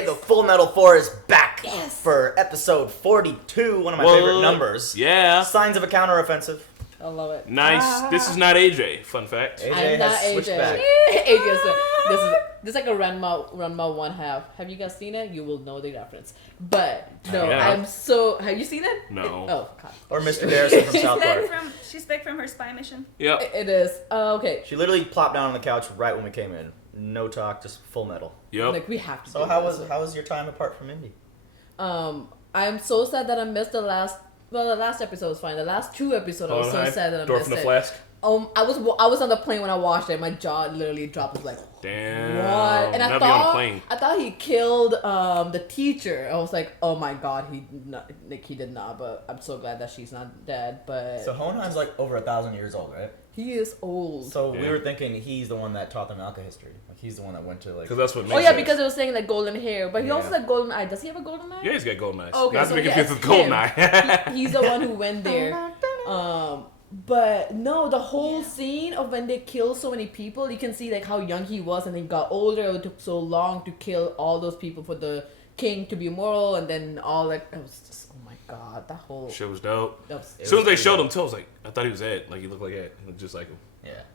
Today, the Fullmetal 4 is back for episode 42, one of my favorite numbers. Yeah. Signs of a counteroffensive. I love it. Nice. This is not AJ. Fun fact. AJ I'm has not switched AJ. back. This is like a Ranma 1 half. Have you guys seen it? You will know the reference. But no, Yeah. I'm so. Have you seen it? No. Oh God. Or Mr. Garrison from South Park. She's back from her spy mission. Yep. It is. Okay. She literally plopped down on the couch right when we came in. No talk, just full metal. Yep. Like we have to. So do how this. was your time apart from Indy? I'm so sad that I missed the last. Well, the last episode was fine. The last 2 episodes, I was so sad that I Dwarf missed in the it. Flask. I was on the plane when I watched it. My jaw literally dropped. I was like, Damn. what? And Navi on a plane. I thought he killed the teacher. I was like, oh my god, he did not. But I'm so glad that she's not dead. But So Hohenheim's like over 1,000 years old, right? he is old. So we Yeah. were thinking he's the one that taught them alchemy history. Like he's the one that went to like. Because that's what makes Oh yeah, sense. because it was saying like golden hair, but he also Yeah. had golden eye. Does he have a golden eye? Yeah, he's got golden eyes. Okay, Not so to be yeah, confused with it's golden him. eye. He's the one who went there. But no, the whole scene of when they kill so many people, you can see like how young he was and he got older. It took so long to kill all those people for the king to be immortal, and then all that. It was just, oh my god, that whole. Shit was dope. That was, As soon as they showed him, too, I was like, I thought he was Ed. Like, he looked like Ed. He looked just like him.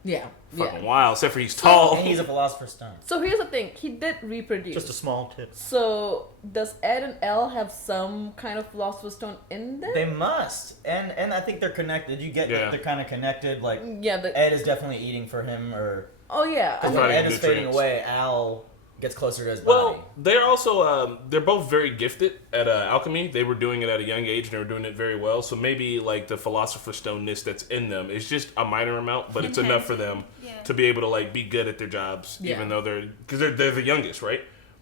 Yeah. Fucking wild, except for he's tall. And he's a philosopher's stone. So here's the thing: he did reproduce. Just a small tip. So does Ed and Elle have some kind of philosopher's stone in them? They must, and I think they're connected. You get that they're kind of connected. Like Yeah. Ed is definitely eating for him, or Oh yeah. because when Ed is fading away, Al gets closer to his body. Well, they're also, they're both very gifted at alchemy. They were doing it at a young age, and they were doing it very well. So maybe, like, the Philosopher's Stone-ness that's in them is just a minor amount, but it's enough for them to be able to, like, be good at their jobs, even though because they're the youngest, right?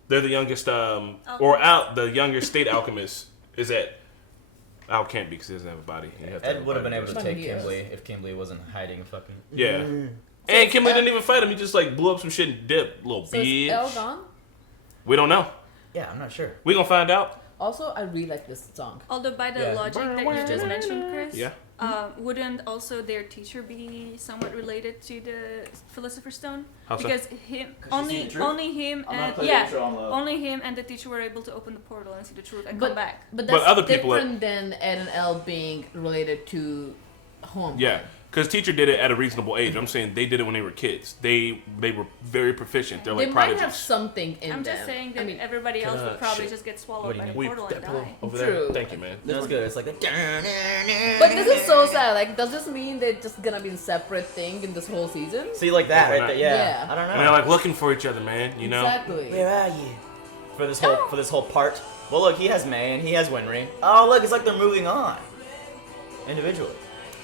They're the youngest, the youngest state alchemist is Ed. Al can't be because he doesn't have a body. Ed would have been able to take Yes. Kimberly if Kimberly wasn't hiding fucking. Yeah. And Kimberly didn't even fight him. He just, like, blew up some shit and dipped. Little So is bitch. Elle gone? We don't know. Yeah, I'm not sure. We gonna find out. Also, I really like this song. Although by the logic that you just mentioned, Chris, Yeah. wouldn't also their teacher be somewhat related to the Philosopher's Stone? How so? Because only him and the teacher were able to open the portal and see the truth and come back. But that's other people different than Ed and Elle being related to home. Yeah. Because teacher did it at a reasonable age. I'm saying they did it when they were kids. They were very proficient. They're like They prodigies. might have something in I'm them. just saying that everybody else would probably just get swallowed by the portal and die. Over True. there. Thank you, man. That's good. It's like the. But this is so sad. Like, does this mean they're just gonna be a separate thing in this whole season? See, like that right there. Yeah. Yeah. I don't know. And they're like looking for each other, man. You know. Exactly. Where are you? For this whole part. Well, look, he has May and he has Winry. Oh, look, it's like they're moving on. Individually.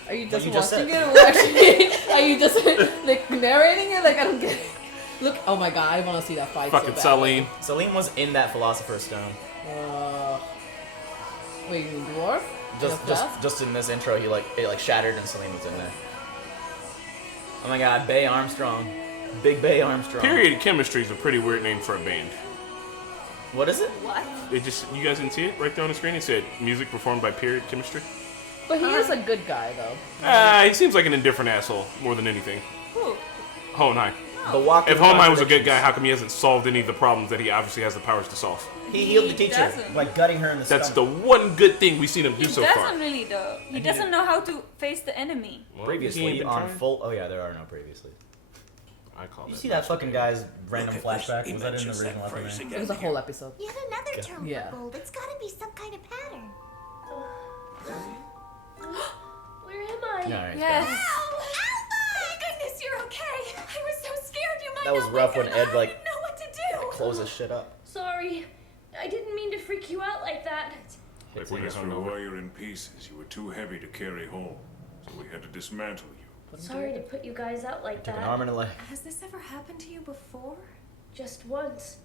Are you just you just watching said. it, or actually, are you just like narrating it? Like I don't get it. Look, oh my god, I want to see that fight. Fucking so badly. Salim. Salim was in that Philosopher's Stone. Wait, you mean dwarf? In a flask? Just in this intro, it shattered and Salim was in there. Oh my god, Bay Armstrong. Big Bay Armstrong. Period Chemistry is a pretty weird name for a band. What is it? What? It just, you guys didn't see it right there on the screen? It said music performed by Period Chemistry. But he is a good guy though. He seems like an indifferent asshole more than anything. Who? Hohenheim. The walking If Hohenheim was a good contradictions. guy, how come he hasn't solved any of the problems that he obviously has the powers to solve? He healed the teacher doesn't. by gutting her in the That's the stomach. one good thing we've seen him do He so doesn't far. really though. He doesn't know how to face the enemy. Well, he ain't Previously been on trying. full. Oh yeah, there are no previously. I call You that. see that fucking guy's random flashback? Was that in the original episode? It was a whole episode. Yet another term Yeah. for gold. It's gotta be some kind of pattern. Where am I? Alright. Yes. Ow! Thank goodness you're okay. I was so scared you might That was not rough wake when up. Ed I didn't know what to do. close his shit up. Sorry. I didn't mean to freak you out like that. Like when As you're for the hungover. wire in pieces, you were too heavy to carry home, so we had to dismantle you. Sorry to put you guys out like Took an that. arm and a leg. Has this ever happened to you before? Just once.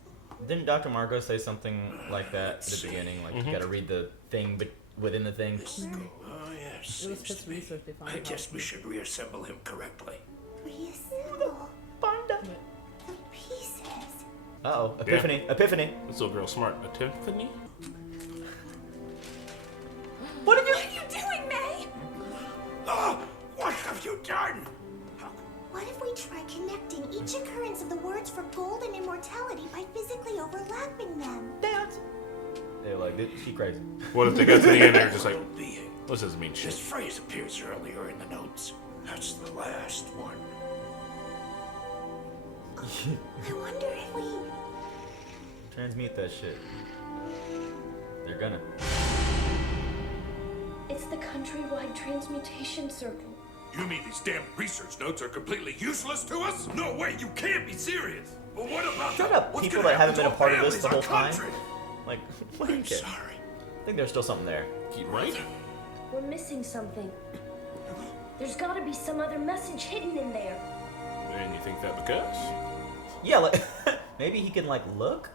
Didn't Dr. Marco say something like that at the beginning? Like, you gotta read the thing but within the thing? Oh, yes. It was his research. They found I out. guess we should reassemble him correctly. Reassemble the pieces. Uh-oh. Epiphany. Epiphany. This little girl smart. A Tiffany? What did you... What are you doing, May? Oh, what have you done? What if we try connecting each occurrence of the words for gold and immortality by physically overlapping them? like, she crazy. What if they got to the end and they're just like, this doesn't mean This shit. phrase appears earlier in the notes. That's the last one. I wonder if we... Transmute that shit. They're gonna. It's the countrywide transmutation circle. You mean these damn research notes are completely useless to us? No way, you can't be serious. But what about Shut up, what's people gonna that haven't happen been a to part our of this the whole families, time. our country? Like, what do you I'm care? sorry. I think there's still something there. Keep right. We're missing something. There's gotta be some other message hidden in there. And you think that because? Yeah, like, maybe he can, like, look?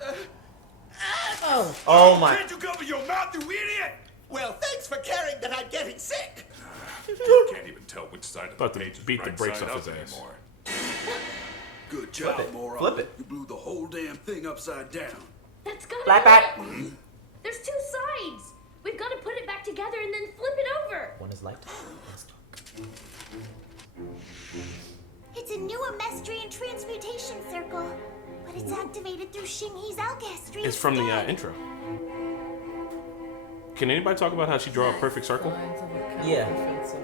Oh, my. Can't you cover your mouth, you idiot? Well, thanks for caring that I'm getting sick. Can't even tell which side of About the to page is beat the right brakes side off his up ass. anymore. Good job, Flip it. moron. Flip it. You blew the whole damn thing upside down. That's gotta Black be back. it. There's 2 sides. We've gotta put it back together and then flip it over. One is light. It's a new Amestrian transmutation circle, but it's activated through Xinghe's alchemy. It's from the intro. Can anybody talk about how she draw a perfect circle? Signs of a Yeah. counteroffensive.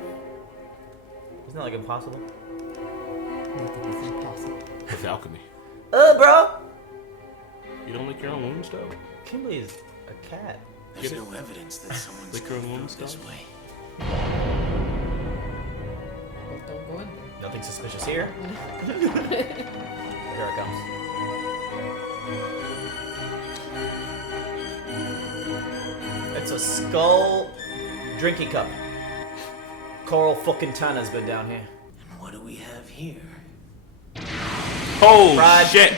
Isn't that, like, impossible? Nothing is impossible. With alchemy. Bro! You don't lick your own wounds, though? Kimberly is a cat. There's Get it? no evidence that someone's Lick your own gone wounds, this dog? way. But don't go in Nothing suspicious here. Here it comes. It's a skull drinking cup. Coral fucking Tana's been down here. And what do we have here? Oh, Pride. shit!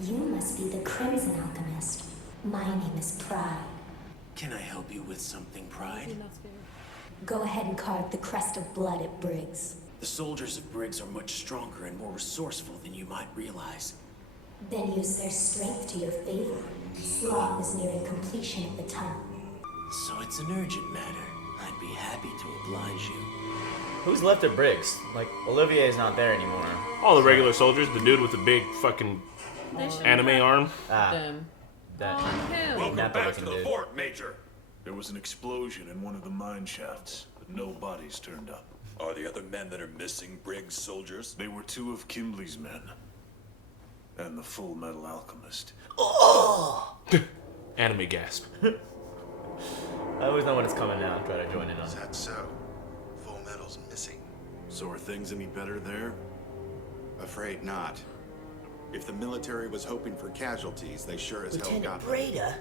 You must be the Crimson Alchemist. My name is Pride. Can I help you with something, Pride? there. Not scared. Go ahead and carve the crest of blood at Briggs. The soldiers of Briggs are much stronger and more resourceful than you might realize. Then use their strength to your favor. Sloth is nearing completion of the tunnel. So it's an urgent matter. I'd be happy to oblige you. Who's left at Briggs? Like, Olivier's not there anymore. All the regular soldiers, the dude with the big fucking They should anime arm. Them. That. Him. Welcome Not back looking to the dude. fort, Major. There was an explosion in one of the mine shafts, but no bodies turned up. Are the other men that are missing Briggs soldiers? They were 2 of Kimberly's men. And the Fullmetal Alchemist. Anime gasp. I always know when it's coming out and try to join in on Is it. that so? Full Metal's missing. So are things any better there? Afraid not. If the military was hoping for casualties, they sure as hell Lieutenant got them. Breda.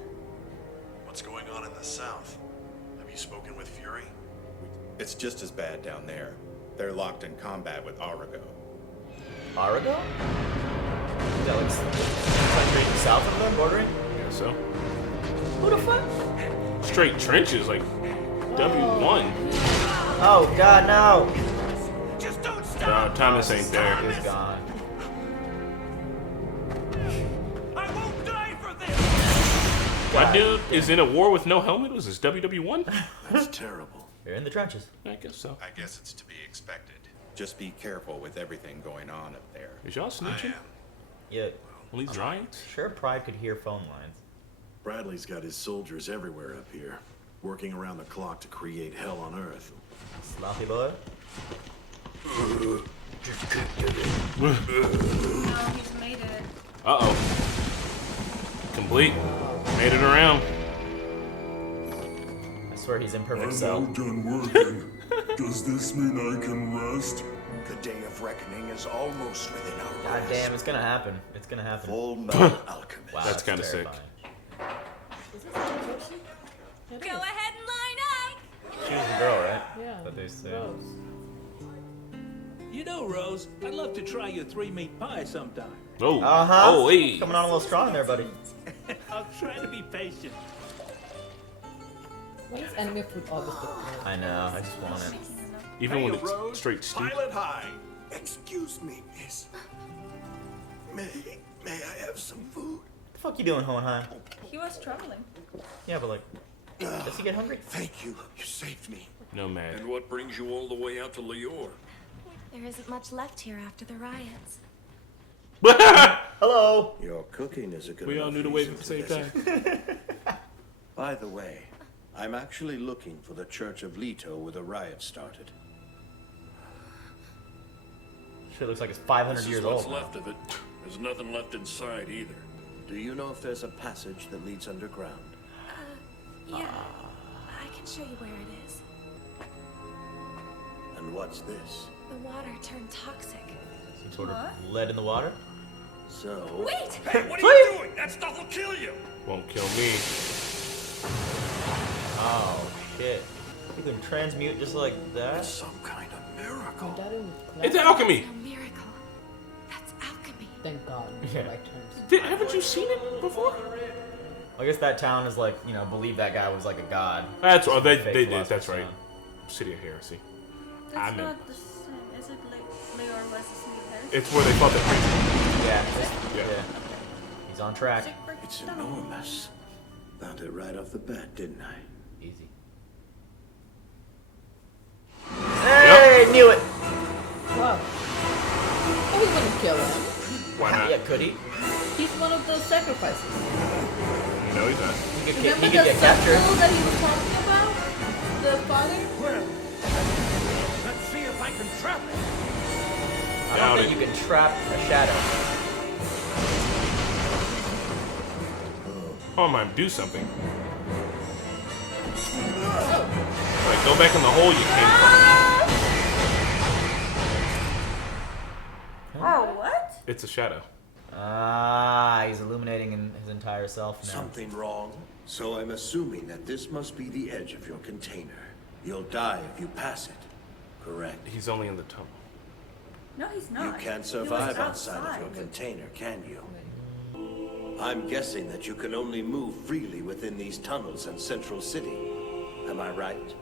What's going on in the south? Have you spoken with Fury? It's just as bad down there. They're locked in combat with Arago. Arago? Is that like country south of them, bordering? Yeah, so. Who the fuck? Straight trenches, like W1. Oh god, no! Just don't stop! Thomas ain't there. He's gone. I won't die for this! My dude is in a war with no helmet? Was this WW1? That's terrible. You're in the trenches. I guess so. I guess it's to be expected. Just be careful with everything going on up there. Is y'all snitching? Yeah, On these giants? sure Pride could hear phone lines. Bradley's got his soldiers everywhere up here, working around the clock to create hell on Earth. Sloppy boy. No, he's made it. Uh-oh. Complete. Made it around. I swear he's in perfect cell. done working. Does this mean I can rest? The day of reckoning is almost within our God damn, it's gonna happen. It's gonna happen. Full Metal Alchemist. Wow, That's kinda sick. terrifying. Go ahead and line up. She was a girl, right? Yeah. But they say. Gross. You know, Rose, I'd love to try your 3-meat pie sometime. Oh. Uh-huh. Oh, hey. Coming on a little strong there, buddy. I'll try to be patient. What is anime food always look like? I know, I just want it. Even when it's straight stew. Pilot high. Excuse me, miss. May I have some food? What the fuck you doing, Hohenheim? He was traveling. Yeah, but like, does he get hungry? Thank you. You saved me. Nomad. And what brings you all the way out to Lior? There isn't much left here after the riots. Hello! Your cooking is a good We all enough knew to wait reason at the same to visit. time. By the way, I'm actually looking for the Church of Leto where the riot started. Shit looks like it's 500 years old. What's left of it. There's nothing left inside either. Do you know if there's a passage that leads underground? Yeah. I can show you where it is. And what's this? The water turned toxic. Some sort of lead in the water? So... Wait! Hey, what are you doing? That stuff will kill you! Won't kill me. Oh, shit. You can transmute just like that? It's some kind of miracle. It's alchemy! A miracle. That's alchemy. Thank God. Yeah. Right terms. Haven't you seen it before? I guess that town is like, you know, believe that guy was like a god. That's right. They Fake did. philosopher's That's right. stone. City of Heresy. That's not the same. Is it like Leor was the City of Heresy? It's where they fought the priest. Yeah. He's on track. It's enormous. Found it right off the bat, didn't I? Easy. Hey, knew it! Wow. Oh, he wouldn't kill him. Why not? Yeah, could he? He's one of those sacrifices. No, he's not. He could Remember get the captured. circle that he was talking about? The father? Well, let's see if I can trap it. I don't think you can trap a shadow. Oh man, do something. Like, go back in the hole you came from. Oh, what? It's a shadow. Ah, he's illuminating in his entire self now. Something wrong? So I'm assuming that this must be the edge of your container. You'll die if you pass it. Correct. He's only in the tunnel. No, he's not. You can't He was survive outside of your container, can you? I'm guessing that you can only move freely within these tunnels in Central City. Am I right?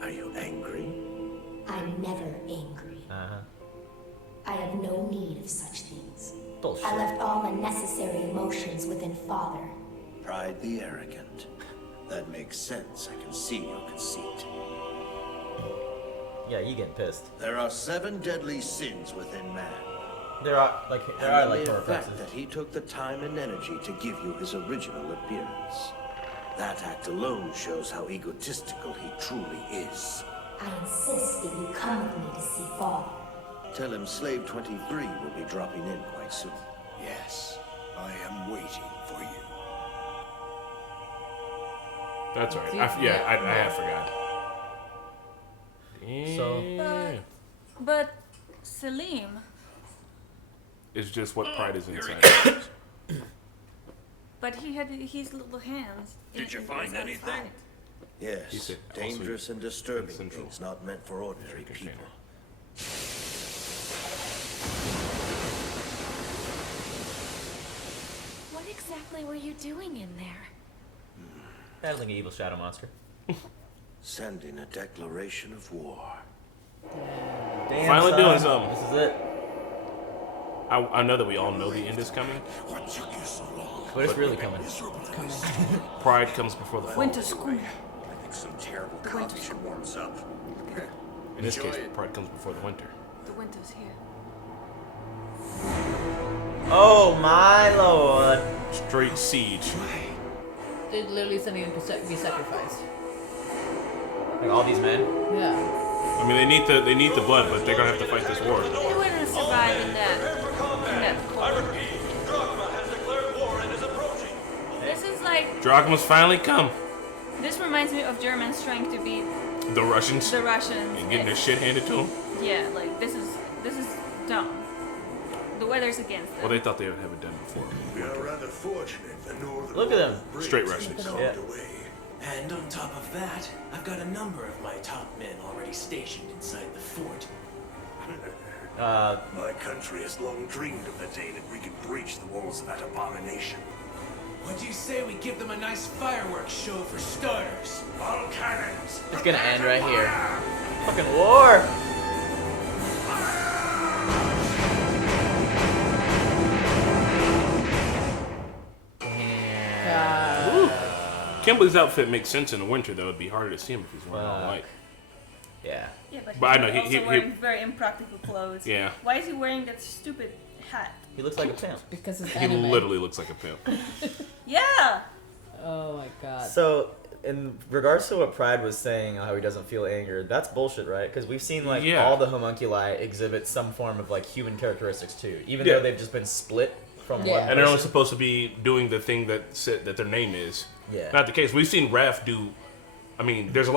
Are you angry? I'm never angry. I have no need of such things. Bullshit. I left all unnecessary emotions within Father. Pride the arrogant. That makes sense. I can see your conceit. Yeah, you getting pissed. There are 7 deadly sins within man. There are like And the mere fact that he took the time and energy to give you his original appearance. That act alone shows how egotistical he truly is. I insist that you come with me to see Father. Tell him Slave 23 will be dropping in quite soon. Yes, I am waiting for you. That's right. I have forgot. So, but Selim. It's just what pride is inside. But he had his little hands. Did you find anything? Yes, dangerous and disturbing things not meant for ordinary people. What exactly were you doing in there? battling an evil shadow monster. Sending a declaration of war. Damn, Finally son. doing something. This is it. I know that we all know the end is coming. What took you so long? But it's really coming. Pride comes before the fall. Went to school. I think some terrible competition warms up. In this case, pride comes before the winter. The winter's here. Oh my lord. Straight siege. They're literally sending him to be sacrificed. Like all these men? Yeah. I mean, they need the blood, but they're gonna have to fight this war. They wouldn't survive in that cold. This is like... Drachma's finally come. This reminds me of Germans trying to beat The Russians. the Russians. And getting their shit handed to them. Yeah, like this is dumb. The weather's against them. Well, they thought they would have it done before. We are rather fortunate the northern Look at them. Straight Russians. Yeah. And on top of that, I've got a number of my top men already stationed inside the fort. My country has long dreamed of the day that we could breach the walls of that abomination. What do you say we give them a nice fireworks show for starters? All cannons! It's gonna end right here. Fucking war! Kimberly's outfit makes sense in the winter, though. It'd be harder to see him if he's wearing all white. Yeah. Yeah, but, But I know he's also wearing very impractical clothes. Yeah. Why is he wearing that stupid hat? He looks like a pimp. Because it's He anime. literally looks like a pimp. Yeah! Oh my god. So, in regards to what Pride was saying, how he doesn't feel anger, that's bullshit, right? Because we've seen like all the homunculi exhibit some form of like human characteristics too, even though they've just been split from one. And they're only supposed to be doing the thing that their name is. Yeah. Not the case. We've seen Raph do. I mean, there's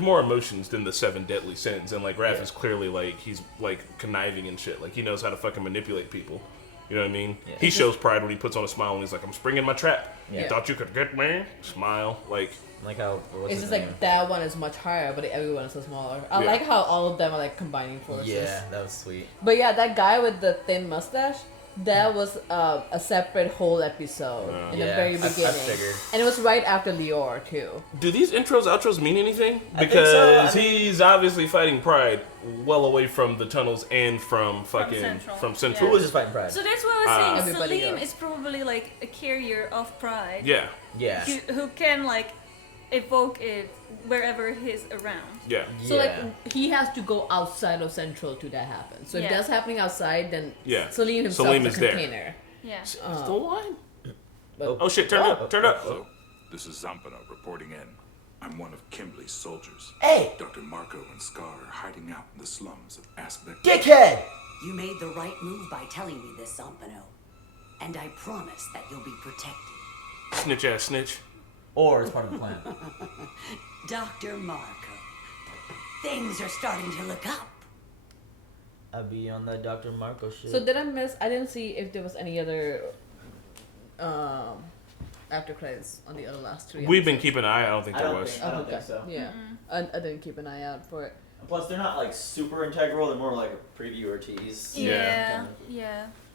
more emotions than the 7 deadly sins, and like Raph is clearly like he's like conniving and shit. Like he knows how to fucking manipulate people. You know what I mean? Yeah. He shows pride when he puts on a smile and he's like, "I'm springing my trap. You thought you could get me?" Smile like how. It's just like that one is much higher, but everyone is so smaller. I like how all of them are like combining forces. Yeah, that was sweet. But yeah, that guy with the thin mustache. That was a separate whole episode in the very beginning. I figured. And it was right after Lior, too. Do these intros, outros mean anything? Because he's obviously fighting Pride well away from the tunnels and from Central. Who was just fighting Pride? So that's what I was saying. Salim is probably like a carrier of Pride. Yeah. Yeah. Who can like evoke it wherever he's around. Yeah. So like he has to go outside of Central to that happen. So if that's happening outside, then Salim himself is a container. There. Yeah. Still line. Oh shit! Turn up! Hello, this is Zampano reporting in. I'm one of Kimberly's soldiers. Hey! Dr. Marco and Scar are hiding out in the slums of Aspect. Dickhead! You made the right move by telling me this, Zampano. And I promise that you'll be protected. Snitch ass snitch. Or as part of the plan. Dr. Marco, things are starting to look up. I'll be on that Dr. Marco shit. So did I miss? I didn't see if there was any other after credits on the other last 3 We've been keeping an eye. I don't think there was. I don't think so. Yeah, I didn't keep an eye out for it. Plus, they're not like super integral. They're more like a preview or tease. Yeah.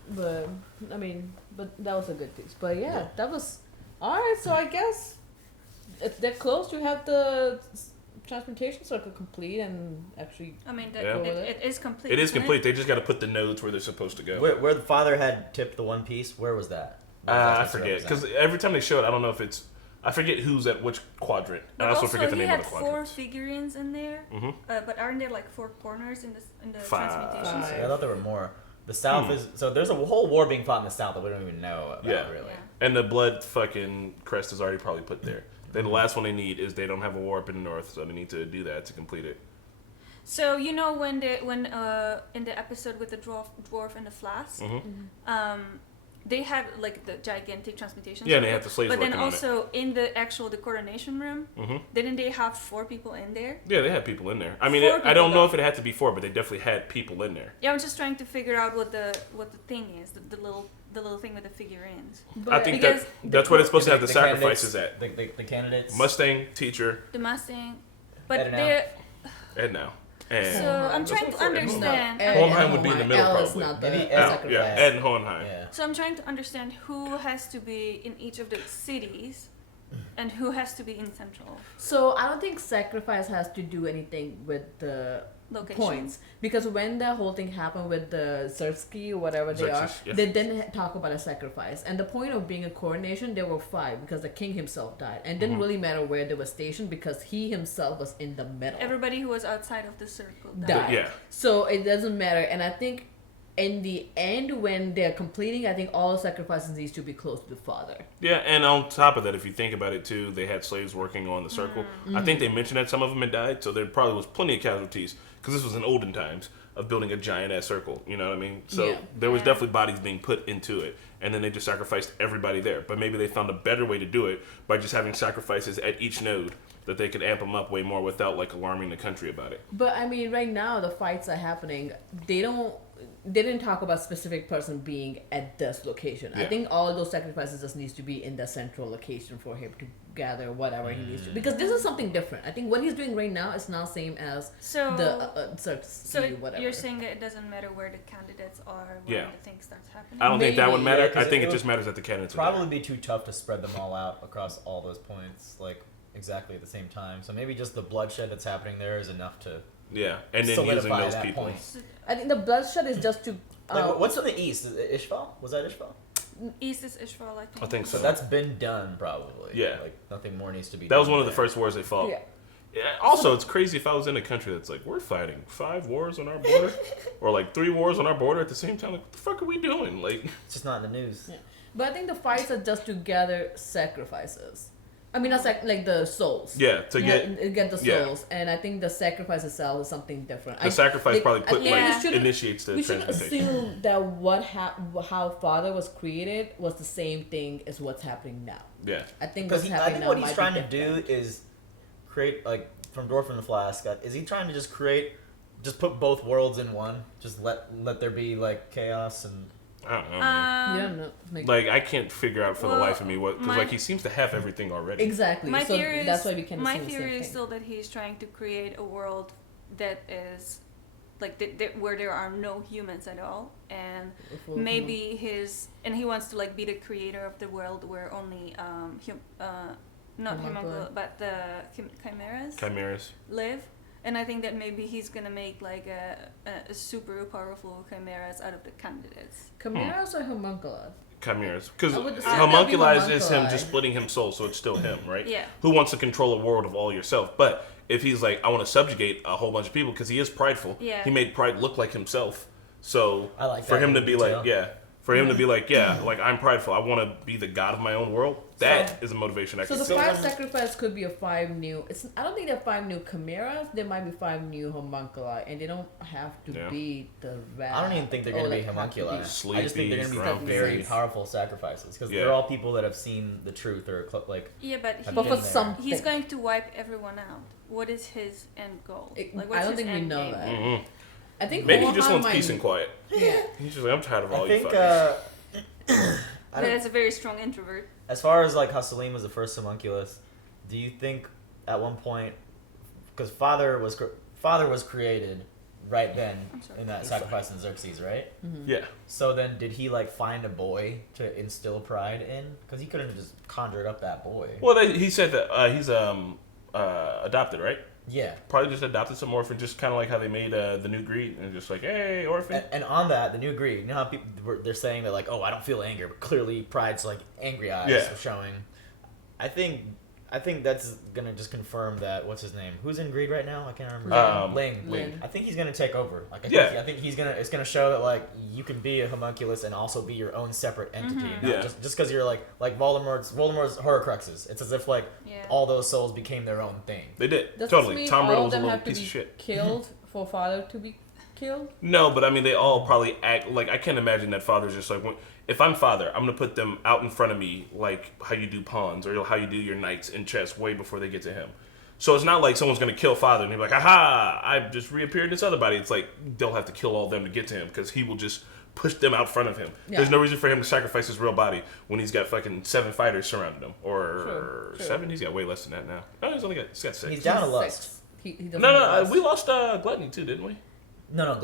But I mean, that was a good tease. But that was all right. So I guess if they're close to have the transmutation circle complete and actually. I mean, it is complete. It is complete. They just got to put the nodes where they're supposed to go. Where the father had tipped the one piece, where was that? I forget because every time they show it, I don't know if it's. I forget who's at which quadrant. But I also forget the name of the quadrant. quadrants. 4 figurines in there, but aren't there like 4 corners in the 5. transmutation? I thought there were more. The south is so there's a whole war being fought in the south that we don't even know about really. Yeah. And the blood fucking crest is already probably put there. Then the last one they need is they don't have a war up in the north, so they need to do that to complete it. So you know when in the episode with the dwarf and the flask, they had like the gigantic transmutation. Yeah, and they had the slaves but working then on also in the coronation room, didn't they have 4 people in there? Yeah, they had people in there. I mean, I don't know if it had to be 4, but they definitely had people in there. Yeah, I'm just trying to figure out what the thing is, the little thing with the figurines. I think that's what it's supposed to have the sacrifices at. The candidates. Mustang, teacher. The Mustang, but they're. Ednow. So I'm trying to understand. Hohenheim would be in the middle, probably. Not Maybe Ed and Hohenheim. Yeah. So I'm trying to understand who has to be in each of the cities, and who has to be in Central. So I don't think sacrifice has to do anything with the location. Points, because when the whole thing happened with the Zersky or whatever they are, they didn't talk about a sacrifice. And the point of being a coronation, there were 5 because the king himself died, and it didn't really matter where they were stationed because he himself was in the middle. Everybody who was outside of the circle died. Yeah. So it doesn't matter, and I think in the end, when they're completing, I think all sacrifices needs to be close to the father. Yeah, and on top of that, if you think about it too, they had slaves working on the circle. I think they mentioned that some of them had died, so there probably was plenty of casualties, because this was in olden times of building a giant-ass circle, you know what I mean? So there was definitely bodies being put into it, and then they just sacrificed everybody there. But maybe they found a better way to do it by just having sacrifices at each node, that they could amp them up way more without like alarming the country about it. But I mean, right now the fights are happening. They didn't talk about specific person being at this location. I think all those sacrifices just needs to be in the central location for him to gather whatever he needs to. Because this is something different. I think what he's doing right now is not same as whatever. You're saying that it doesn't matter where the candidates are when the thing starts happening? I don't think that would matter. I think it just matters that the candidates probably be too tough to spread them all out across all those points, like exactly at the same time. So maybe just the bloodshed that's happening there is enough to and then using those people. Point. I think the bloodshed is just to. What's in the east? Is it Ishval? Was that Ishval? East is Ishval, I think. I think so. So that's been done probably. Yeah. Like nothing more needs to be done. That was one of there. the first wars they fought. Yeah. Also, it's crazy if I was in a country that's like, we're fighting 5 wars on our border, or like 3 wars on our border at the same time. Like, what the fuck are we doing? Like, it's just not in the news. Yeah. But I think the fights are just to gather sacrifices. I mean, that's like the souls. Yeah, to get the souls, and I think the sacrifice itself is something different. The sacrifice probably initiates the we transmutation. We should assume that how Father was created was the same thing as what's happening now. Yeah, I think what's happening now. What he's trying to do is create, like from Dwarf in the Flask. Is he trying to just put both worlds in one? Just let there be like chaos and. I don't know. Like I can't figure out for the life of me what, because like he seems to have everything already. Exactly. My theory that's why we can. My theory is still that he's trying to create a world that is like where there are no humans at all, and maybe he wants to like be the creator of the world where only not homunculi but the chimeras live. And I think that maybe he's gonna make like a super powerful chimeras out of the candidates. Chimeras or homunculi? Chimeras, because homunculi is him just splitting him soul, so it's still him, right? Yeah. Who wants to control a world of all yourself? But if he's like, I want to subjugate a whole bunch of people, because he is prideful. Yeah. He made pride look like himself. So I like for him to be like, like I'm prideful. I want to be the god of my own world. That is a motivation. So the 5 sacrifice could be a 5 new. I don't think there are 5 new chimeras. There might be 5 new homunculi, and they don't have to be the rest. I don't even think they're going to be homunculi. I just think they're going to be very powerful sacrifices, because they're all people that have seen the truth or like. Yeah, but he's going to wipe everyone out. What is his end goal? I don't think we know that. Mm-hmm. I think maybe he just wants peace and quiet. Yeah. He's just like, I'm tired of all you fuckers. But it's a very strong introvert. As far as like how Salim was the first homunculus, do you think at one point, because Father was created right then in that sacrifice in Xerxes, right? Mm-hmm. Yeah. So then, did he like find a boy to instill pride in? Because he couldn't have just conjured up that boy. Well, he said that he's adopted, right? Yeah. Probably just adopted some orphan, just kind of like how they made the New Greed, and just like, hey, orphan. And on that, the New Greed, you know how people they're saying that like, oh, I don't feel anger, but clearly pride's like angry eyes showing. I think that's gonna just confirm that. What's his name? Who's in Greed right now? I can't remember. Ling. I think he's gonna take over. Like, I think he's gonna. It's gonna show that like you can be a homunculus and also be your own separate entity. Mm-hmm. Not just because you're like Voldemort's Horcruxes. It's as if like all those souls became their own thing. They did. Does totally. This mean Tom Riddle all was a them little have to piece be of shit. Killed for Father to be killed? No, but I mean, they all probably act like, I can't imagine that Father's just like, if I'm Father, I'm gonna put them out in front of me like how you do pawns or how you do your knights in chess way before they get to him. So it's not like someone's gonna kill Father and he'll be like, aha, I've just reappeared in this other body. It's like they'll have to kill all of them to get to him, because he will just push them out front of him. Yeah. There's no reason for him to sacrifice his real body when he's got fucking 7 fighters surrounding him, or 7. He's got way less than that now. No, he's got 6. He's down to lust. No, we lost Gluttony too, didn't we? No.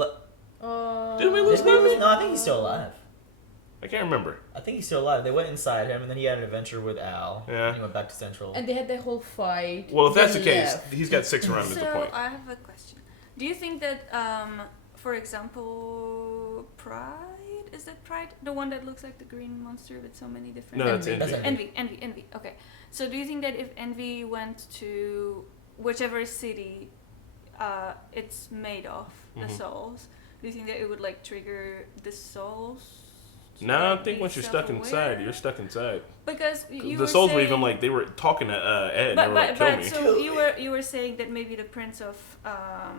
Didn't we lose Gluttony? No, I think he's still alive. I can't remember. I think he's still alive. They went inside him, and then he had an adventure with Al. Yeah. And he went back to Central. And they had their whole fight. Well, if that's the case, he's got 6 around at the point. So I have a question. Do you think that, for example, Pride? Is that Pride? The one that looks like the green monster with so many different... No, that's Envy. Envy. Okay. So do you think that if Envy went to whichever city it's made of, the souls, do you think that it would like trigger the souls? No, I think once you're stuck inside, you're stuck inside. Because the souls were even like, they were talking to Ed, and they were like, kill me. So you were saying that maybe the Prince of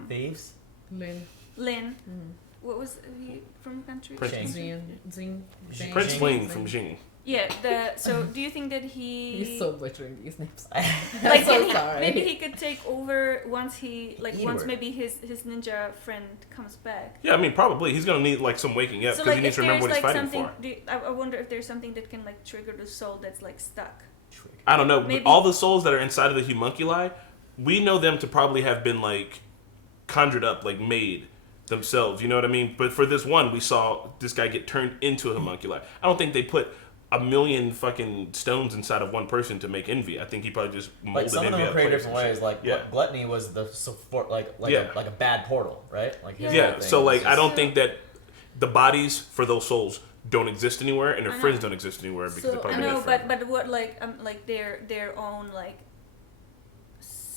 Thieves? Lin. What was he from country? Prince Prince Ling from Jing. Yeah, so do you think that he's so butchering these names? Like, so sorry. Maybe he could take over once maybe his ninja friend comes back. Yeah, I mean, probably he's gonna need like some waking up, because he needs to remember what he's fighting for. I wonder if there's something that can like trigger the soul that's like stuck. I don't know. Maybe. But all the souls that are inside of the homunculi, we know them to probably have been like conjured up, like made themselves. You know what I mean? But for this one, we saw this guy get turned into a homunculi. I don't think they put 1 million fucking stones inside of one person to make Envy. I think he probably just molded some of them Envy were created different ways. Like Gluttony was the support, like a bad portal, right? Like so like I don't think that the bodies for those souls don't exist anywhere, and their friends don't exist anywhere because they probably but what like their own like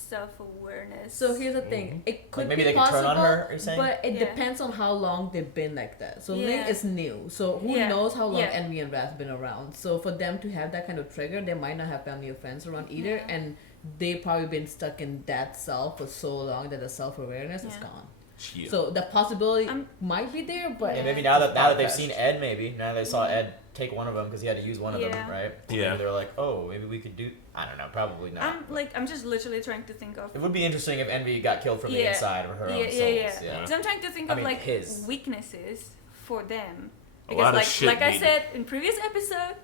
self-awareness. So here's the thing. It could maybe be they possible, could turn on her, you're saying? but it depends on how long they've been like that. So Link Yeah. is new. So who Yeah. knows how long Yeah. Envy and Wrath been around. So for them to have that kind of trigger, they might not have family or friends around either. Yeah. And they've probably been stuck in that self for so long that the self-awareness is gone. Yeah. So the possibility might be there, but Yeah, maybe now that they've seen Ed, maybe now they saw Ed take one of them because he had to use one of them, Yeah. right? Yeah. Maybe they're like, oh, maybe we could do. I don't know, probably not. I'm just literally trying to think of. It would be interesting if Envy got killed from the inside of her own souls. Yeah. So I'm trying to think of like weaknesses for them A lot of shit like I needed. said in previous episode,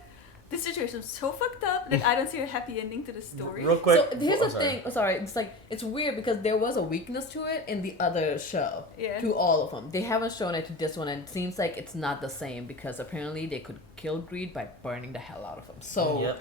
this situation is so fucked up that I don't see a happy ending to the story. Real quick. So here's the thing. Oh, sorry, it's like it's weird because there was a weakness to it in the other show. Yeah. To all of them, they haven't shown it to this one, and it seems like it's not the same because apparently they could kill Greed by burning the hell out of him. So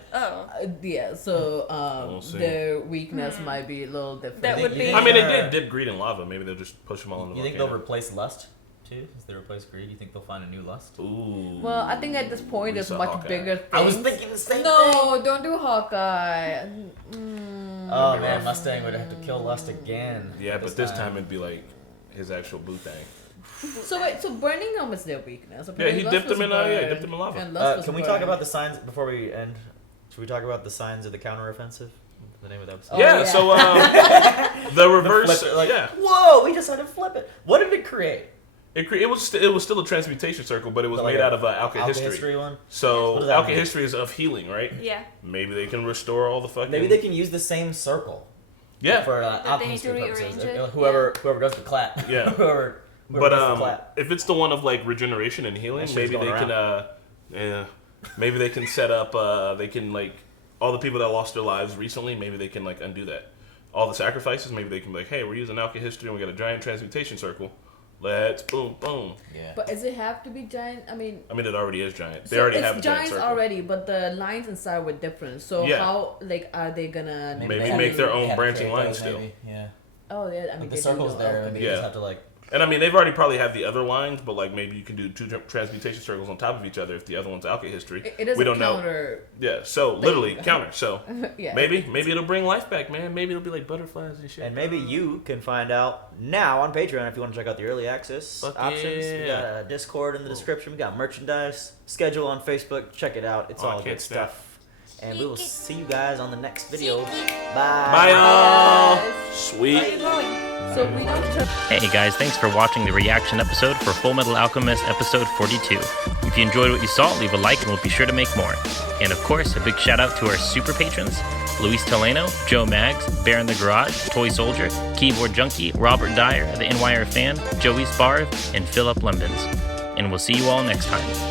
yeah, so We'll see. their weakness might be a little different. That would be. I mean, they did dip Greed in lava. Maybe they'll just push them all in the You think volcano. they'll replace Lust too? If they replace Greed, you think they'll find a new Lust? Ooh. Well, I think at this point there's saw much Hawkeye. bigger things. I was thinking the same No, don't do Hawkeye. Oh man, Mustang would have to kill Lust again. Yeah, but this time it'd be like his actual boo thing. So wait, so burning them is their weakness. Yeah, he dipped them in lava. And Lust was Can we talk burned. about the signs before we end? Should we talk about the signs of the counteroffensive? The name of the episode. Yeah, so the reverse. The flip, yeah. Whoa, we just had to flip it. What did it create? It was still a transmutation circle, but it was Like made a out of alchemy history one? What So does that alchemy mean? history is of healing, right? Yeah. Maybe they can restore all the fucking. Maybe they can use the same circle. Yeah. For That they need to alchemy purposes. rearrange it. Whoever goes to clap. Yeah. whoever But goes to clap. if it's the one of like regeneration and healing, That shit's maybe they going can maybe they can set up they can like all the people that lost their lives recently, maybe they can like undo that. All the sacrifices, maybe they can be like, hey, we're using alchemy history and we got a giant transmutation circle. Let's boom boom. Yeah. But does it have to be giant? I mean, it already is giant. They so already it's have a giant giants circle. already, but the lines inside were different. So Yeah. how like are they gonna Maybe make their own branching lines still. Yeah. Oh yeah, I mean The they circle's do there, and alchemy. you just have to like. And I mean, they've already probably have the other lines, but like maybe you can do two transmutation circles on top of each other if the other one's alchemy history. It is we a don't counter. know. Yeah, so literally counter. So Yeah. maybe it'll bring life back, man. Maybe it'll be like butterflies and shit. And maybe you can find out now on Patreon if you want to check out the early access Fuck options. We yeah. got a Discord in the description. We got merchandise schedule on Facebook. Check it out. It's Oh, I all can't good stand. stuff. And we will see you guys on the next video. Bye. Bye, y'all. Sweet. So we don't. Hey guys, thanks for watching the reaction episode for Fullmetal Alchemist episode 42. If you enjoyed what you saw, leave a like and we'll be sure to make more. And of course, a big shout out to our super patrons, Luis Teleno, Joe Maggs, Bear in the Garage, Toy Soldier, Keyboard Junkie, Robert Dyer, The NYR Fan, Joey Sparv, and Philip Lembens. And we'll see you all next time.